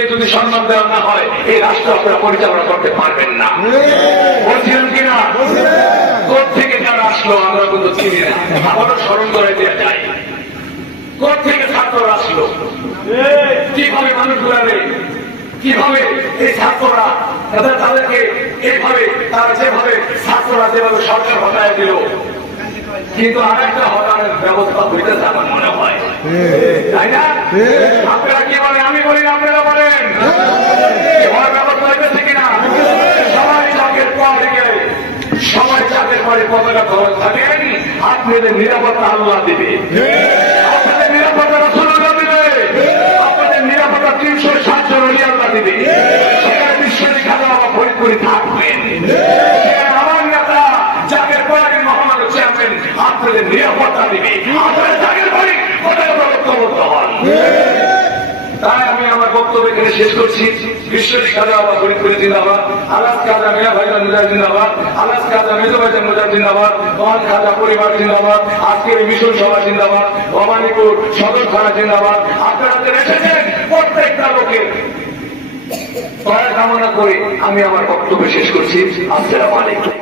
ব্যক্তিকে যদি সম্মান দেওয়া না হয় এই রাষ্ট্র আপনারা পরিচালনা করতে পারবেন না। বলছিলেন কিনা? কোথেকে যারা আসলো আমরা কিন্তু চিনি না। আবারও স্মরণ করে দেওয়া যায়, কোথেকে ছাত্ররা আসলো, কিভাবে মানুষ ঘুরাবে, কিভাবে এই ছাত্ররা তাদেরকে এইভাবে তারা যেভাবে ছাত্ররা যেভাবে সরকার হটায় দিল। কিন্তু আরেকটা হটানোর ব্যবস্থা হইতেছে আমার মনে হয়, তাই না? আপনারা কি বলেন? আমি বলি আপনারা বলেন হওয়ার ব্যবস্থা হইতেছে কিনা? সবাই চাকের পর থেকে সবাই চাকের পরে পতাকা ধরে থাকেন, আপনাদের নিরাপত্তা আল্লাহ দিবে, আপনাদের নিরাপত্তা রাসূলুল্লাহ দিবে, আপনাদের নিরাপত্তা 360 জন ওলি আল্লাহ দিবে। সেখানে বিশ্বজিৎ খাজা বাবা ফরিদপুরে থাকবেন, আমার নেতা চাকের পরে মহামান্য চেয়ারম্যান আপনাদের নিরাপত্তা দিবে, আপনাদের চাকের পরে পতাকা বক্তব্য হন। তাই আমি আমার বক্তব্য এখানে শেষ করছি। বিশ্বজিৎ খাজা বাবা ফরিদপুরে জিন্দাবাদ, আলাস খাজা মিয়া ভাইজান মুজাহিদ জিন্দাবাদ, আলাস খাজা মেজো ভাইজান মুজাহিদ জিন্দাবাদ, মহান খাজা পরিবার জিন্দাবাদ, আজকের মিশন সভা জিন্দাবাদ, ভবানীপুর সদর থানা জিন্দাবাদ। আপনারা যে এসেছেন প্রত্যেকটা লোকের দয়া কামনা করে আমি আমার বক্তব্য শেষ করছি। আসসালামু আলাইকুম।